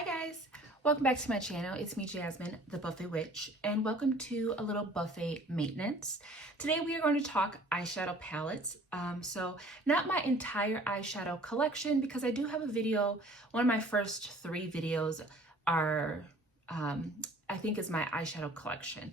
Hi guys, welcome back to my channel. It's me, Jasmine, the Buffet Witch, and welcome to a little buffet maintenance. Today we are going to talk eyeshadow palettes. So not my entire eyeshadow collection because I do have a video. One of my first 3 videos are, I think is my eyeshadow collection.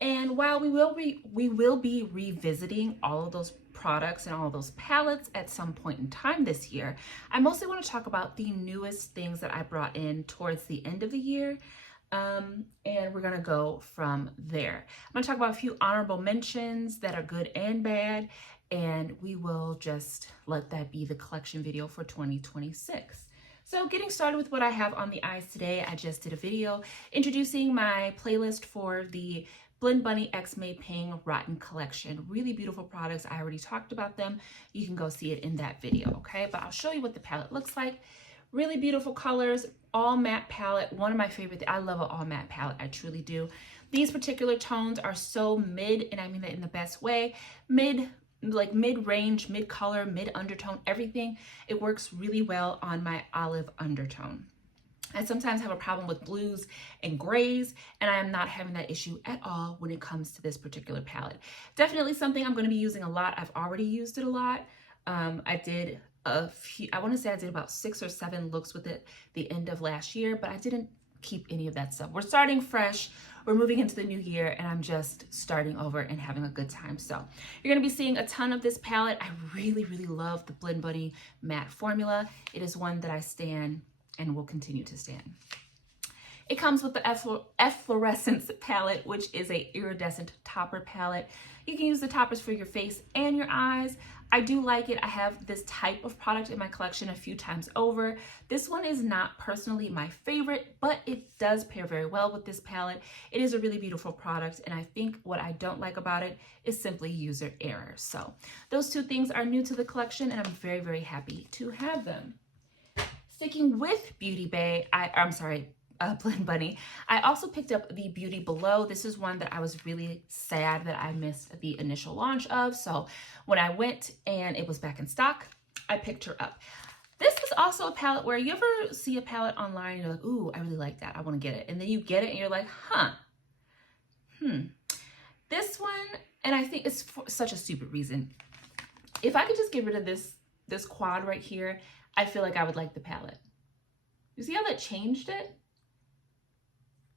And while we will be revisiting all of those products and all of those palettes at some point in time this year, I mostly want to talk about the newest things that I brought in towards the end of the year. And we're gonna go from there. I'm gonna talk about a few honorable mentions that are good and bad, and we will just let that be the collection video for 2026. So getting started with what I have on the eyes today, I just did a video introducing my playlist for the Blend Bunny X May Ping Rotten Collection. Really beautiful products. I already talked about them. You can go see it in that video, okay? But I'll show you what the palette looks like. Really beautiful colors, all matte palette. One of my favorite, I love an all matte palette, I truly do. These particular tones are so mid, and I mean that in the best way, like mid-range, mid-color, mid-undertone, everything. It works really well on my olive undertone. I sometimes have a problem with blues and grays, and I am not having that issue at all when it comes to this particular palette. Definitely something I'm going to be using a lot. I've already used it a lot. I did a few, I want to say I did about 6 or 7 looks with it the end of last year, but I didn't keep any of that stuff. We're starting fresh. We're moving into the new year, and I'm just starting over and having a good time. So you're going to be seeing a ton of this palette. I really, really love the Blend Bunny matte formula. It is one that I stand and will continue to stand. It comes with the Efflorescence palette, which is a iridescent topper palette. You can use the toppers for your face and your eyes. I do like it. I have this type of product in my collection a few times over. This one is not personally my favorite, but it does pair very well with this palette. It is a really beautiful product, and I think what I don't like about it is simply user error. So those 2 things are new to the collection, and I'm very, very happy to have them. Sticking with Beauty Bay, Blend Bunny, I also picked up the Beauty Below. This is one that I was really sad that I missed the initial launch of. So when I went and it was back in stock, I picked her up. This is also a palette where you ever see a palette online and you're like, ooh, I really like that. I want to get it. And then you get it and you're like, This one, and I think it's for such a stupid reason. If I could just get rid of this quad right here, I feel like I would like the palette. You see how that changed it?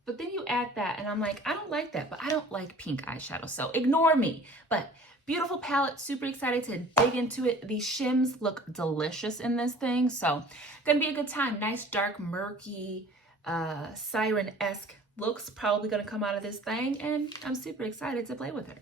But then you add that and I'm like, I don't like that, but I don't like pink eyeshadow, so ignore me. But beautiful palette, super excited to dig into it. These shims look delicious in this thing, so gonna be a good time. Nice, dark, murky, siren-esque looks probably gonna come out of this thing, and I'm super excited to play with her.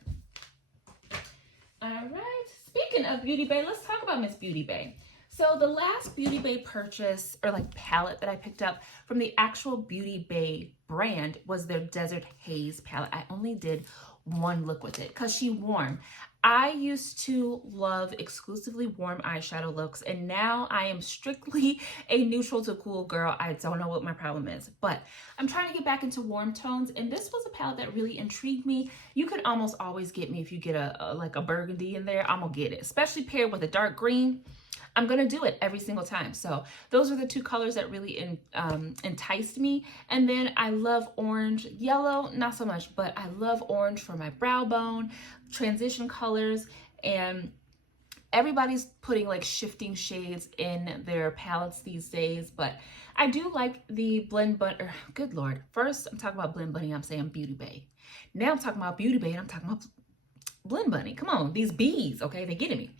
All right, speaking of Beauty Bay, let's talk about Miss Beauty Bay. So the last Beauty Bay purchase, or like palette that I picked up from the actual Beauty Bay brand was their Desert Haze palette. I only did 1 look with it because she's warm. I used to love exclusively warm eyeshadow looks, and now I am strictly a neutral to cool girl. I don't know what my problem is, but I'm trying to get back into warm tones, and this was a palette that really intrigued me. You could almost always get me if you get like a burgundy in there. I'm gonna get it, especially paired with a dark green. I'm gonna do it every single time. So those are the 2 colors that really enticed me. And then I love orange, yellow, not so much, but I love orange for my brow bone, transition colors, and everybody's putting like shifting shades in their palettes these days. But I do like the Blend Bunny, good Lord. First, I'm talking about Blend Bunny, I'm saying Beauty Bay. Now I'm talking about Beauty Bay, and I'm talking about Blend Bunny. Come on, these bees, okay, they getting me.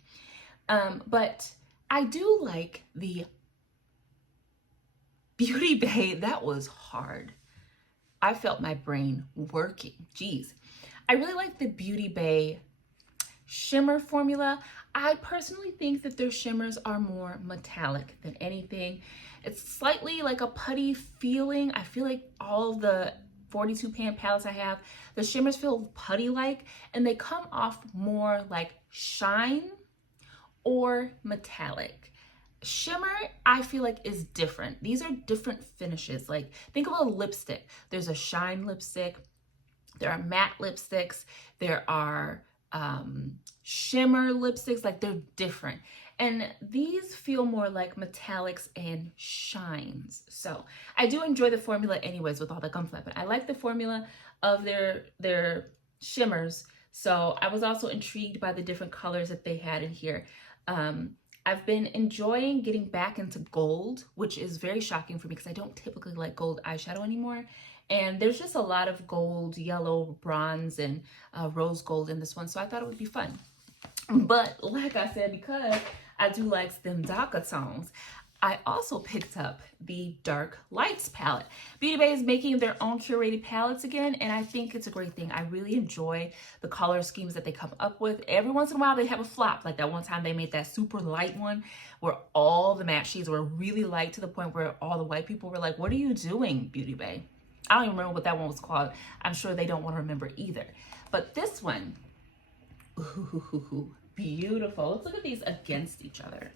But I do like the Beauty Bay. That was hard. I felt my brain working. Geez. I really like the Beauty Bay shimmer formula. I personally think that their shimmers are more metallic than anything. It's slightly like a putty feeling. I feel like all the 42 pan palettes I have, the shimmers feel putty-like, and they come off more like shine or metallic. Shimmer, I feel like, is different. These are different finishes. Like, think of a lipstick. There's a shine lipstick. There are matte lipsticks. There are shimmer lipsticks. Like, they're different. And these feel more like metallics and shines. So I do enjoy the formula anyways with all the gum flapping. I like the formula of their shimmers. So I was also intrigued by the different colors that they had in here. I've been enjoying getting back into gold, which is very shocking for me because I don't typically like gold eyeshadow anymore. And there's just a lot of gold, yellow, bronze, and rose gold in this one. So I thought it would be fun. But like I said, because I do like them darker tones, I also picked up the Dark Lights palette. Beauty Bay is making their own curated palettes again, and I think it's a great thing. I really enjoy the color schemes that they come up with. Every once in a while, they have a flop. Like that one time they made that super light one where all the matte shades were really light to the point where all the white people were like, what are you doing, Beauty Bay? I don't even remember what that one was called. I'm sure they don't want to remember either. But this one, ooh, beautiful. Let's look at these against each other.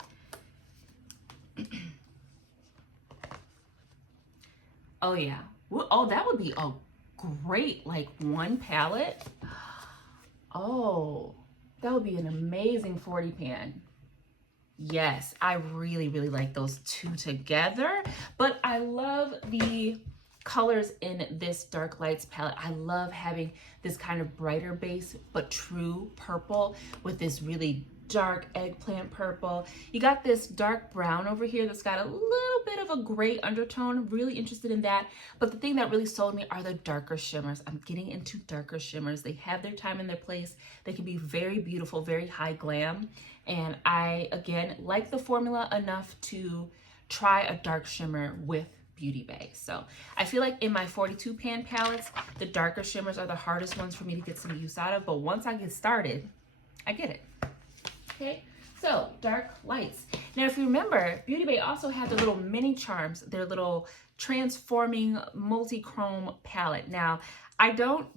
Oh yeah. Oh, that would be a great, like, one palette. Oh, that would be an amazing 40 pan. Yes, I really, really like those two together. But I love the colors in this Dark Lights palette. I love having this kind of brighter base, but true purple with this really dark eggplant purple. You got this dark brown over here that's got a little bit of a gray undertone. Really interested in that. But the thing that really sold me are the darker shimmers. I'm getting into darker shimmers. They have their time and their place. They can be very beautiful, very high glam. And I, again, like the formula enough to try a dark shimmer with Beauty Bay. So I feel like in my 42 pan palettes, the darker shimmers are the hardest ones for me to get some use out of. But once I get started, I get it. Okay, so Dark Lights. Now, if you remember, Beauty Bay also had the little mini charms, their little transforming multi-chrome palette. Now, I don't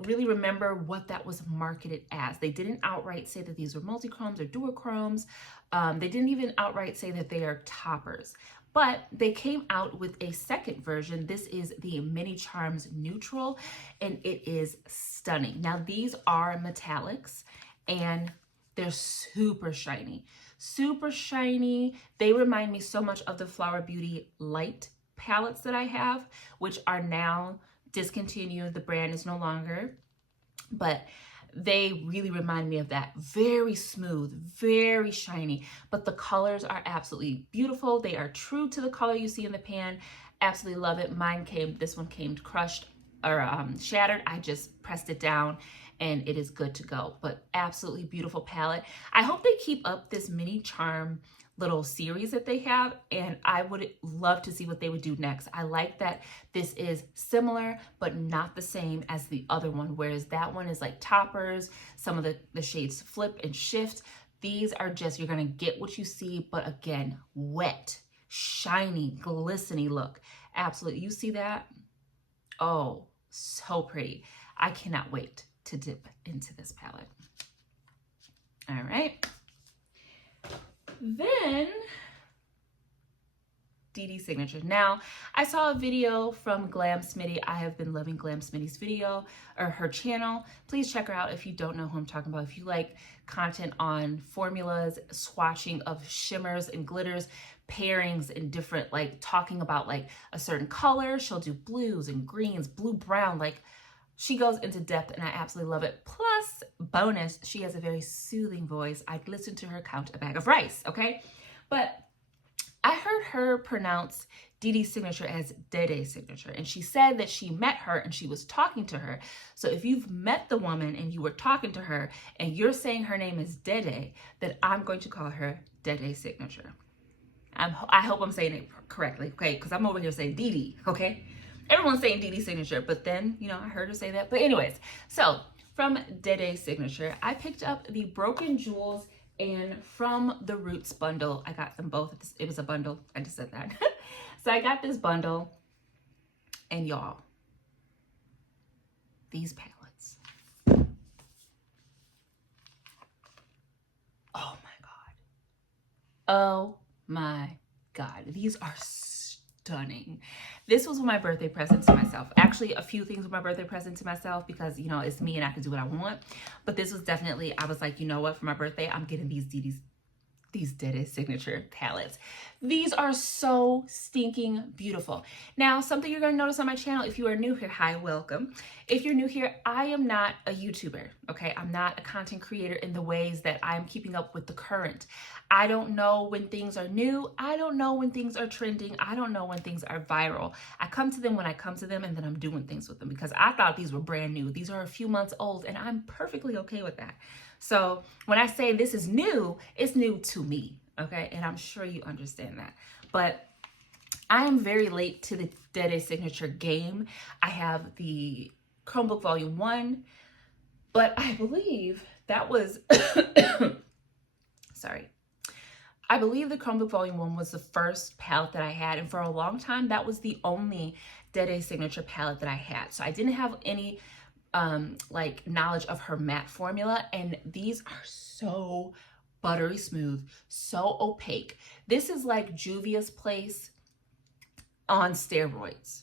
really remember what that was marketed as. They didn't outright say that these were multi-chromes or duochromes. They didn't even outright say that they are toppers. But they came out with a second version. This is the Mini Charms Neutral, and it is stunning. Now, these are metallics, and they're super shiny. Super shiny. They remind me so much of the Flower Beauty Light palettes that I have, which are now discontinued. The brand is no longer, but they really remind me of that. Very smooth, very shiny, but the colors are absolutely beautiful. They are true to the color you see in the pan. Absolutely love it. This one came crushed or shattered. I just pressed it down and it is good to go. But absolutely beautiful palette. I hope they keep up this mini charm little series that they have, and I would love to see what they would do next. I like that this is similar but not the same as the other one, whereas that one is like toppers. Some of the shades flip and shift. These are just, you're gonna get what you see, but again, wet, shiny, glistening look. Absolutely. You see that? Oh, so pretty. I cannot wait to dip into this palette. All right. Then DD Signature. Now, I saw a video from Glam Smitty. I have been loving Glam Smitty's video, or her channel. Please check her out if you don't know who I'm talking about. If you like content on formulas, swatching of shimmers and glitters, pairings and different, like talking about like a certain color. She'll do blues and greens, blue, brown, like she goes into depth and I absolutely love it. Plus, bonus, she has a very soothing voice. I'd listen to her count a bag of rice, okay? But I heard her pronounce DD Signature as Dede Signature, and she said that she met her and she was talking to her. So if you've met the woman and you were talking to her and you're saying her name is Dede, then I'm going to call her Dede Signature. I hope I'm saying it correctly, okay? Because I'm over here saying DD, okay? Everyone's saying DD Signature, but then, you know, I heard her say that. But anyways, so from Dede Signature, I picked up the Broken Jewels and From the Roots bundle. I got them both. It was a bundle. I just said that. So I got this bundle, and y'all, these palettes. Oh my God. Oh my God. These are stunning. This was my birthday present to myself. Actually, a few things were my birthday present to myself because, you know, it's me and I can do what I want. But this was definitely, I was like, you know what, for my birthday, I'm getting these Dede Signature palettes. These are so stinking beautiful. Now, something you're gonna notice on my channel, if you are new here, hi, welcome. If you're new here, I am not a YouTuber, okay? I'm not a content creator in the ways that I'm keeping up with the current. I don't know when things are new. I don't know when things are trending. I don't know when things are viral. I come to them when I come to them, and then I'm doing things with them because I thought these were brand new. These are a few months old, and I'm perfectly okay with that. So when I say this is new, it's new to me, okay? And I'm sure you understand that. But I am very late to the Dede Signature game. I have the Chromebook Volume 1, but I believe that was, sorry. I believe the Chromebook Volume 1 was the first palette that I had, and for a long time, that was the only Dede Signature palette that I had. So I didn't have any like knowledge of her matte formula, and these are so buttery smooth, so opaque. This is like Juvia's Place on steroids.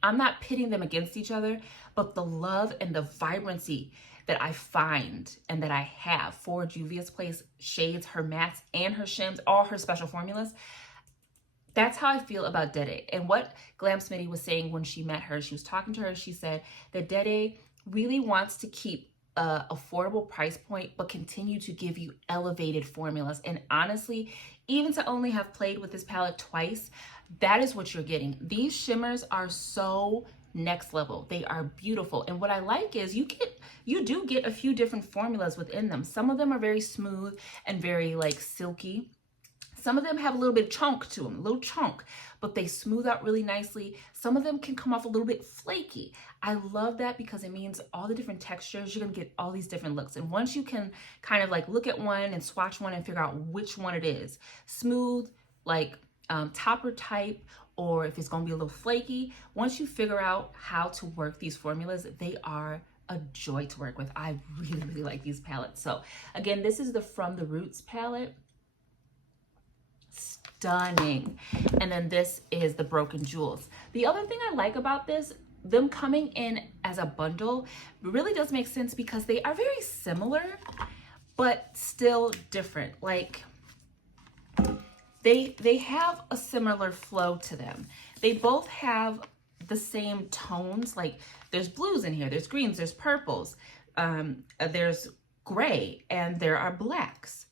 I'm not pitting them against each other, but the love and the vibrancy that I find and that I have for Juvia's Place shades, her mattes and her shims, all her special formulas, that's how I feel about Dede. And what Glam Smitty was saying when she met her, she was talking to her, she said that Dede really wants to keep an affordable price point, but continue to give you elevated formulas. And honestly, even to only have played with this palette twice, that is what you're getting. These shimmers are so next level. They are beautiful. And what I like is you do get a few different formulas within them. Some of them are very smooth and very like silky. Some of them have a little bit of chunk to them, a little chunk, but they smooth out really nicely. Some of them can come off a little bit flaky. I love that because it means all the different textures, you're gonna get all these different looks. And once you can kind of like look at one and swatch one and figure out which one it is, smooth, like topper type, or if it's gonna be a little flaky, once you figure out how to work these formulas, they are a joy to work with. I really, really like these palettes. So again, this is the From the Roots palette. Stunning. And then this is the Broken Jewels. The other thing I like about this, them coming in as a bundle, really does make sense because they are very similar, but still different. Like they have a similar flow to them. They both have the same tones. Like there's blues in here, there's greens, there's purples, there's gray, and there are blacks.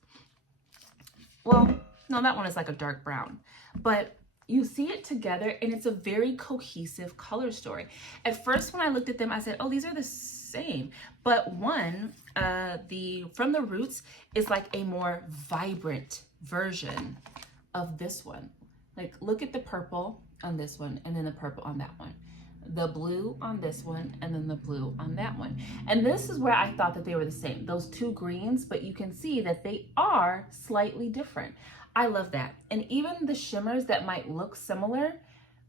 Well, no, that one is like a dark brown, but you see it together and it's a very cohesive color story. At first, when I looked at them, I said, oh, these are the same. But one, the From the Roots is like a more vibrant version of this one. Like look at the purple on this one and then the purple on that one. The blue on this one and then the blue on that one. And this is where I thought that they were the same, those two greens, but you can see that they are slightly different. I love that. And even the shimmers that might look similar,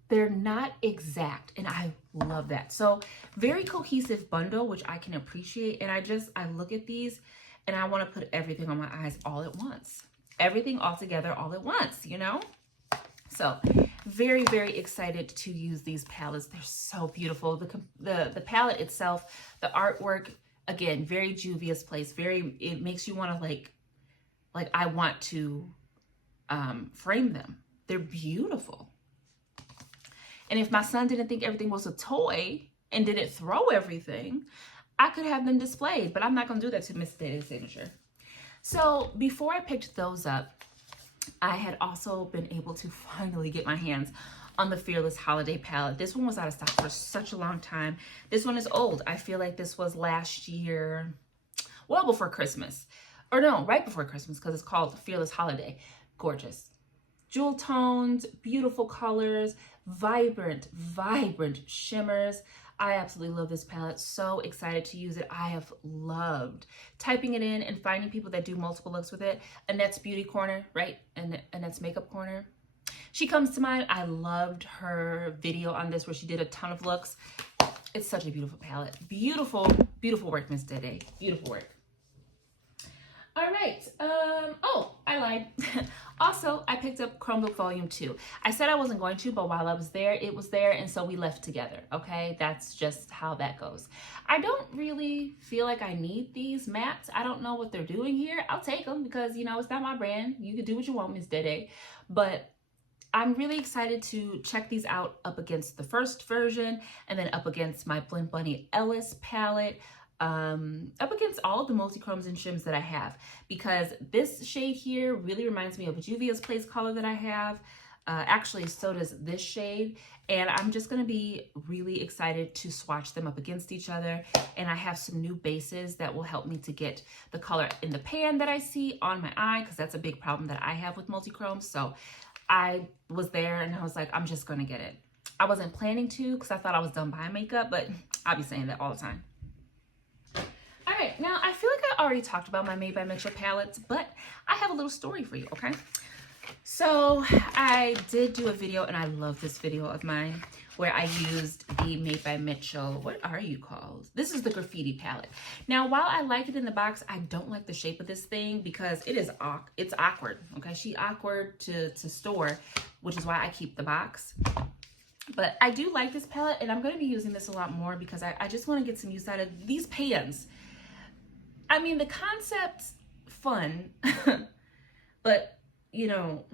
they're not exact, and I love that. So very cohesive bundle, which I can appreciate. And I look at these and I want to put everything on my eyes all at once. Everything all together all at once, you know? So very, very excited to use these palettes. They're so beautiful. The palette itself, the artwork, again, very Juvia's Place. It makes you want to like I want to frame them. They're beautiful. And if my son didn't think everything was a toy and didn't throw everything, I could have them displayed, but I'm not going to do that to Miss Dede Signature. So before I picked those up, I had also been able to finally get my hands on the Fearless Holiday palette. This one was out of stock for such a long time. This one is old. I feel like this was last year, well before Christmas. Or no, right before Christmas, because it's called Fearless Holiday. Gorgeous. Jewel tones, beautiful colors, vibrant shimmers. I absolutely love this palette. So excited to use it. I have loved typing it in and finding people that do multiple looks with it. Annette's Beauty Corner, right? And Annette's Makeup Corner. She comes to mind. I loved her video on this where she did a ton of looks. It's such a beautiful palette. Beautiful, beautiful work, Miss Dede. Beautiful work. All right. Oh, I lied. Also, I picked up Chromebook Volume 2. I said I wasn't going to, but while I was there, it was there, and so we left together, okay? That's just how that goes. I don't really feel like I need these mats. I don't know what they're doing here. I'll take them because, you know, it's not my brand. You can do what you want, Miss Dede. But I'm really excited to check these out up against the first version and then up against my Blend Bunny Ellis palette. Up against all of the multi-chromes and shims that I have, because this shade here really reminds me of Juvia's Place color that I have. Actually, so does this shade, and I'm just going to be really excited to swatch them up against each other. And I have some new bases that will help me to get the color in the pan that I see on my eye, because that's a big problem that I have with multi-chromes. So I was there and I was like, I'm just going to get it. I wasn't planning to because I thought I was done buying makeup, but I'll be saying that all the time. All right, now I feel like I already talked about my Made by Mitchell palettes, but I have a little story for you, okay? So I did do a video, and I love this video of mine, where I used the Made by Mitchell, what are you called? This is the Graffiti palette. Now, while I like it in the box, I don't like the shape of this thing because it's awkward, okay? She's awkward to store, which is why I keep the box. But I do like this palette, and I'm going to be using this a lot more because I just want to get some use out of these pans. I mean, the concept's fun, but, you know,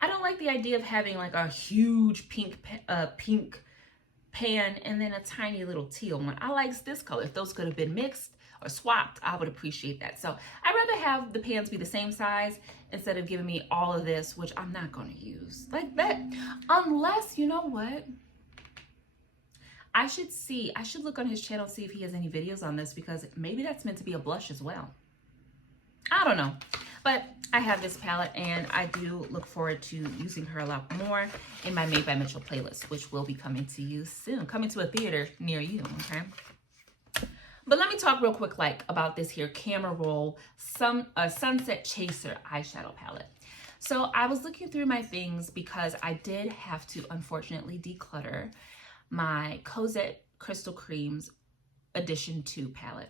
I don't like the idea of having like a huge pink pan and then a tiny little teal one. I like this color. If those could have been mixed or swapped, I would appreciate that. So I'd rather have the pans be the same size instead of giving me all of this, which I'm not going to use like that. Unless, you know what? I should look on his channel, see if he has any videos on this, because maybe that's meant to be a blush as well. I don't know. But I have this palette, and I do look forward to using her a lot more in my Made by Mitchell playlist, which will be coming to you soon. Coming to a theater near you, okay? But let me talk real quick about this here Camera Roll Sunset Chaser eyeshadow palette. So I was looking through my things because I did have to, unfortunately, declutter my Cosette Crystal Creams Edition 2 palette.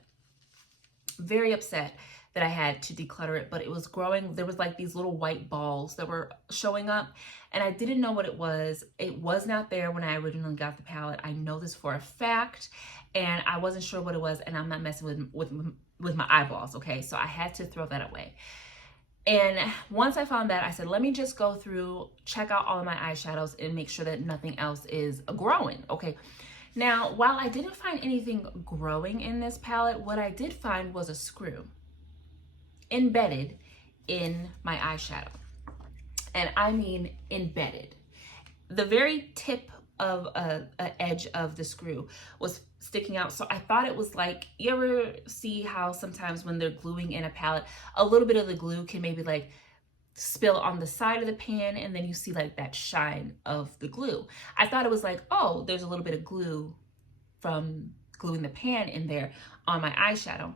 Very upset that I had to declutter it, but it was growing. There was like these little white balls that were showing up, and I didn't know what it was. It was not there when I originally got the palette. I know this for a fact, and I wasn't sure what it was, and I'm not messing with my eyeballs, okay? So I had to throw that away. And once I found that, I said, let me just go through, check out all of my eyeshadows and make sure that nothing else is growing, okay? Now, while I didn't find anything growing in this palette, what I did find was a screw embedded in my eyeshadow. And I mean embedded. The very tip of an edge of the screw was sticking out. So I thought it was like, you ever see how sometimes when they're gluing in a palette, a little bit of the glue can maybe like spill on the side of the pan, and then you see like that shine of the glue. I thought it was like, oh, there's a little bit of glue from gluing the pan in there on my eyeshadow.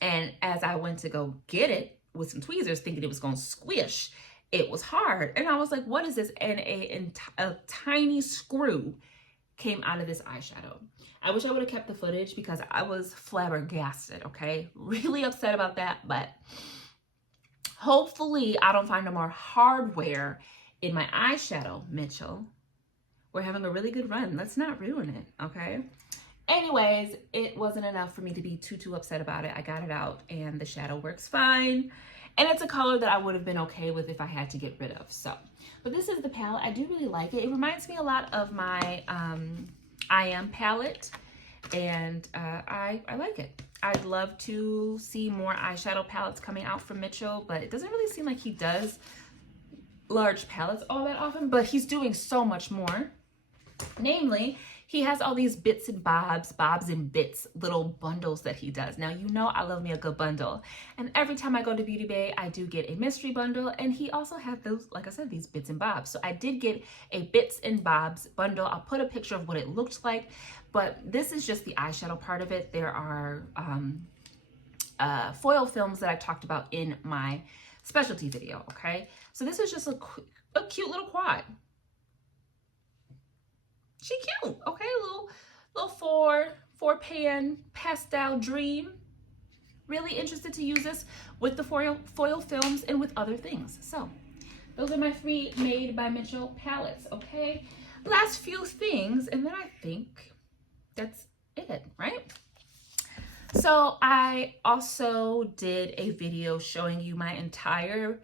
And as I went to go get it with some tweezers, thinking it was going to squish, it was hard. And I was like, what is this? And a tiny screw came out of this eyeshadow. I wish I would have kept the footage because I was flabbergasted, okay? Really upset about that, but hopefully I don't find no more hardware in my eyeshadow, Mitchell. We're having a really good run. Let's not ruin it, okay? Anyways, it wasn't enough for me to be too upset about it. I got it out, and the shadow works fine. And it's a color that I would have been okay with if I had to get rid of. So, but this is the palette. I do really like it. It reminds me a lot of my I Am palette, and I like it. I'd love to see more eyeshadow palettes coming out from Mitchell, but it doesn't really seem like he does large palettes all that often, but he's doing so much more. Namely, he has all these bits and bobs and bits, little bundles that he does. Now, you know I love me a good bundle. And every time I go to Beauty Bay, I do get a mystery bundle. And he also has those, like I said, these bits and bobs. So I did get a bits and bobs bundle. I'll put a picture of what it looked like. But this is just the eyeshadow part of it. There are foil films that I talked about in my specialty video, okay? So this is just a cute little quad. She cute, okay? Little four pan pastel dream. really interested to use this with the foil films and with other things. So those are my 3 Made by Mitchell palettes, okay? Last few things, and then I think that's it, right? So I also did a video showing you my entire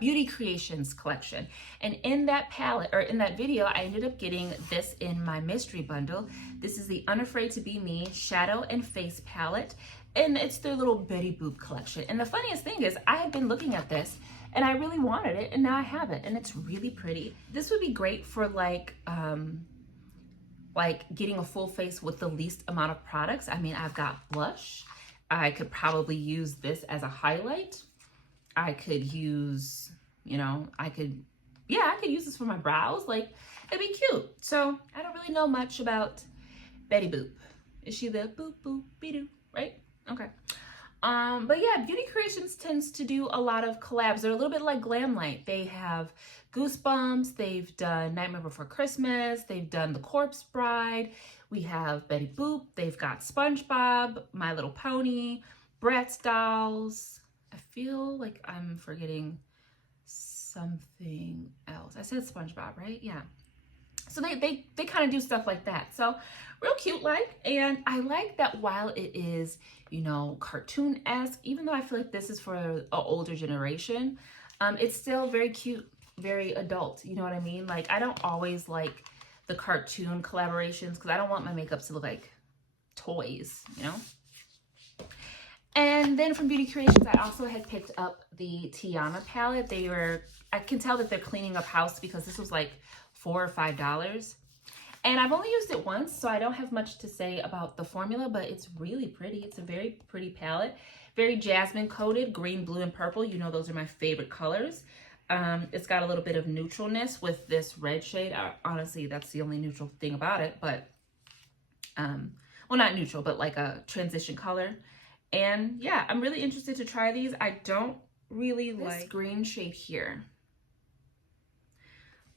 Beauty Creations collection. And in that palette, or in that video, I ended up getting this in my mystery bundle. This is the Unafraid to Be Me Shadow and Face palette. And it's their little Betty Boop collection. And the funniest thing is I had been looking at this and I really wanted it, and now I have it, and it's really pretty. This would be great for like getting a full face with the least amount of products. I mean, I've got blush. I could probably use this as a highlight. I could use, you know, I could use this for my brows. Like, it'd be cute. So I don't really know much about Betty Boop. Is she the boop boop be doo, right? Okay. But yeah, Beauty Creations tends to do a lot of collabs. They're a little bit like Glamlight. They have Goosebumps. They've done Nightmare Before Christmas. They've done The Corpse Bride. We have Betty Boop. They've got SpongeBob, My Little Pony, Bratz dolls. I feel like I'm forgetting something else. I said SpongeBob, right? Yeah. So they kind of do stuff like that. So real cute like, and I like that while it is, you know, cartoon-esque, even though I feel like this is for an older generation, it's still very cute, very adult. You know what I mean? Like, I don't always like the cartoon collaborations because I don't want my makeup to look like toys, you know? And then from Beauty Creations, I also had picked up the Tiana palette. I can tell that they're cleaning up house because this was like $4 or $5. And I've only used it once, so I don't have much to say about the formula, but it's really pretty. It's a very pretty palette. Very jasmine coated, green, blue, and purple. You know, those are my favorite colors. It's got a little bit of neutralness with this red shade. Honestly, that's the only neutral thing about it, but, well, not neutral, but like a transition color. And yeah, I'm really interested to try these. I don't really like this green shade here.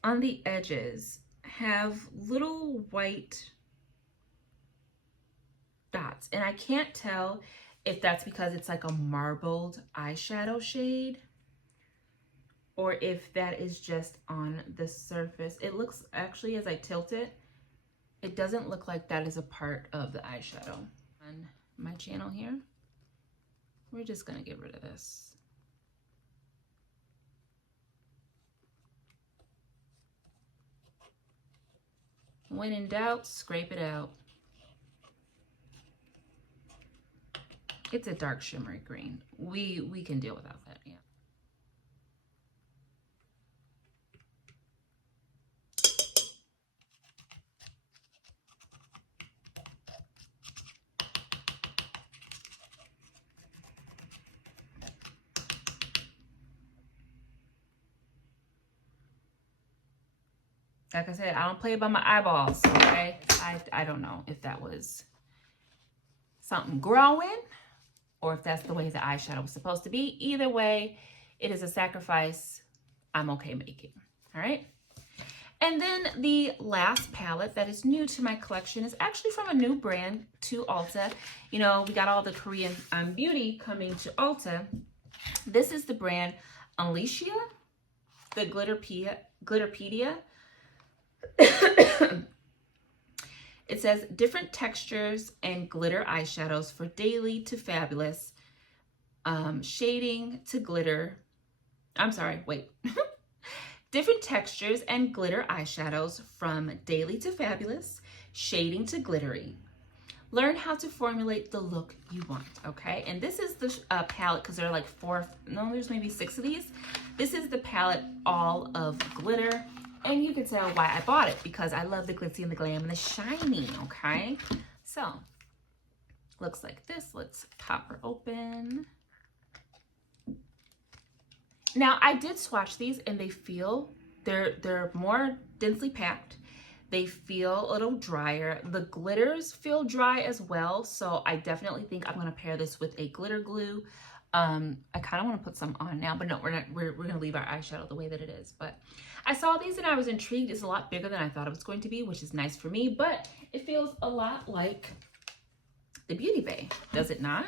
On the edges have little white dots, and I can't tell if that's because it's like a marbled eyeshadow shade or if that is just on the surface. It looks, actually, as I tilt it, it doesn't look like that is a part of the eyeshadow. On my channel here, we're just gonna get rid of this. When in doubt, scrape it out. It's a dark shimmery green. We can deal without that, yeah. Like I said, I don't play by my eyeballs, okay? I don't know if that was something growing or if that's the way the eyeshadow was supposed to be. Either way, it is a sacrifice I'm okay making, all right? And then the last palette that is new to my collection is actually from a new brand to Ulta. You know, we got all the Korean beauty coming to Ulta. This is the brand Alicia, the Glitterpedia. It says different textures and glitter eyeshadows for daily to fabulous, shading to glitter. I'm sorry, wait. Different textures and glitter eyeshadows from daily to fabulous, shading to glittery. Learn how to formulate the look you want, okay? And this is the palette, because there are like there's maybe 6 of these. This is the palette all of glitter. And you can tell why I bought it, because I love the glitzy and the glam and the shiny, okay? So, looks like this. Let's pop her open. Now, I did swatch these, and they feel, they're more densely packed. They feel a little drier. The glitters feel dry as well, so I definitely think I'm going to pair this with a glitter glue. I kind of want to put some on now, but no, we're not. We're going to leave our eyeshadow the way that it is. But I saw these and I was intrigued. It's a lot bigger than I thought it was going to be, which is nice for me, but it feels a lot like the Beauty Bay, does it not?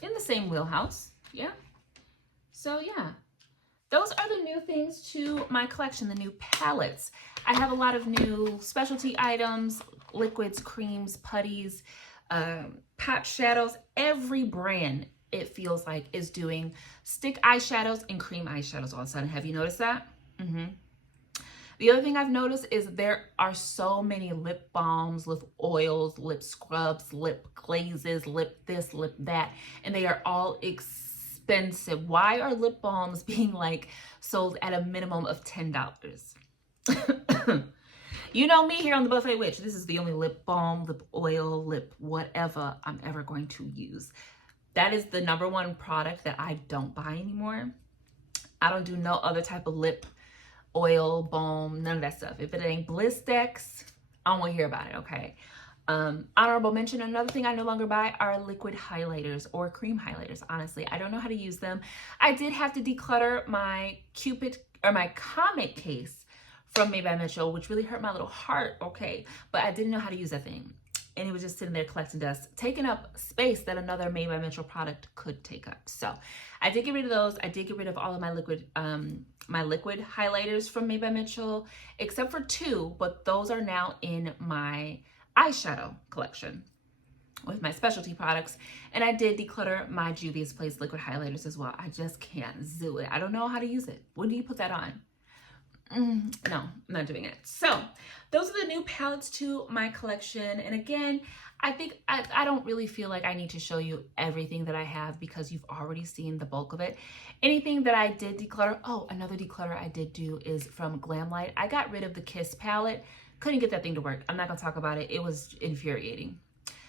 In the same wheelhouse, yeah. So yeah, those are the new things to my collection, the new palettes. I have a lot of new specialty items, liquids, creams, putties, pop shadows. Every brand, it feels like, is doing stick eyeshadows and cream eyeshadows all of a sudden. Have you noticed that? The other thing I've noticed is there are so many lip balms, lip oils, lip scrubs, lip glazes, lip this, lip that, and they are all expensive. Why are lip balms being like sold at a minimum of $10? You know me here on the Buffet Witch. This is the only lip balm, lip oil, lip whatever I'm ever going to use. That is the #1 product that I don't buy anymore. I don't do no other type of lip oil, balm, none of that stuff. If it ain't Blistex, I don't want to hear about it, okay? Honorable mention, another thing I no longer buy are liquid highlighters or cream highlighters. Honestly, I don't know how to use them. I did have to declutter my Cupid or my Comet case from Made by Mitchell, which really hurt my little heart, okay? But I didn't know how to use that thing. And it was just sitting there collecting dust, taking up space that another Made by Mitchell product could take up. So I did get rid of those. I did get rid of all of my liquid highlighters from Made by Mitchell, except for 2, but those are now in my eyeshadow collection with my specialty products. And I did declutter my Juvia's Place liquid highlighters as well. I just can't do it. I don't know how to use it. When do you put that on? No, I'm not doing it. So those are the new palettes to my collection. And again, I think I don't really feel like I need to show you everything that I have because you've already seen the bulk of it. Anything that I did declutter, oh, another declutter I did do is from Glamlight. I got rid of the Kiss palette. Couldn't get that thing to work. I'm not gonna talk about it. It was infuriating.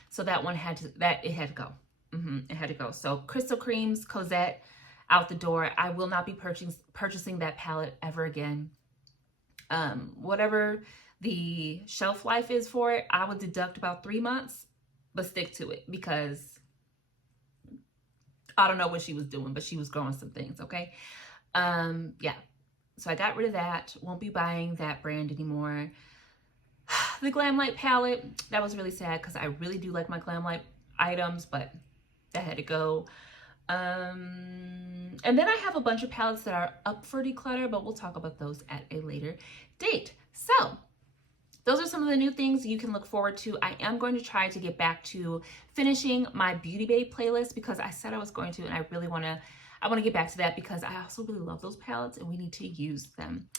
So that one had to go. It had to go. So Crystal Creams, Cosette, out the door. I will not be purchasing that palette ever again. Whatever the shelf life is for it, I would deduct about 3 months, but stick to it because I don't know what she was doing, but she was growing some things, okay? Yeah, so I got rid of that. Won't be buying that brand anymore. The Glamlight palette, that was really sad because I really do like my Glamlight items, but that had to go. And then I have a bunch of palettes that are up for declutter, but we'll talk about those at a later date. So those are some of the new things you can look forward to. I am going to try to get back to finishing my Beauty Bay playlist because I said I was going to, and I want to get back to that because I also really love those palettes and we need to use them.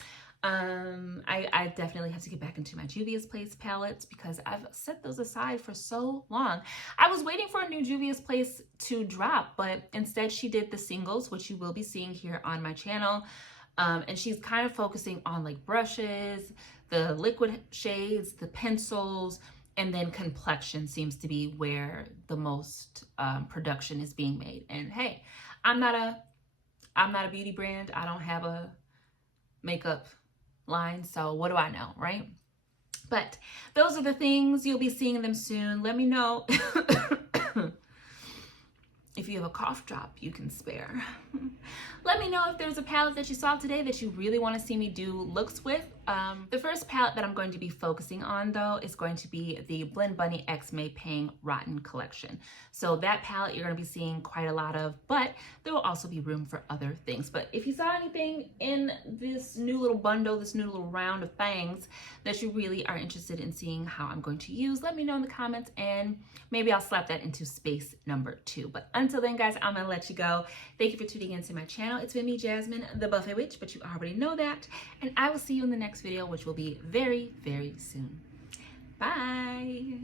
I definitely have to get back into my Juvia's Place palettes because I've set those aside for so long. I was waiting for a new Juvia's Place to drop, but instead she did the singles, which you will be seeing here on my channel. And she's kind of focusing on like brushes, the liquid shades, the pencils, and then complexion seems to be where the most production is being made. And hey, I'm not a beauty brand. I don't have a makeup line, so what do I know, right? But those are the things. You'll be seeing them soon. Let me know if you have a cough drop you can spare. Let me know if there's a palette that you saw today that you really want to see me do looks with. The first palette that I'm going to be focusing on though is going to be the Blend Bunny X May Pang Rotten collection. So that palette you're going to be seeing quite a lot of, but there will also be room for other things. But if you saw anything in this new little bundle, this new little round of fangs that you really are interested in seeing how I'm going to use, let me know in the comments and maybe I'll slap that into space number 2. But until then, guys, I'm going to let you go. Thank you for tuning into my channel. It's been me, Jasmine, the Buffet Witch, but you already know that. And I will see you in the next video, which will be very, very soon. Bye.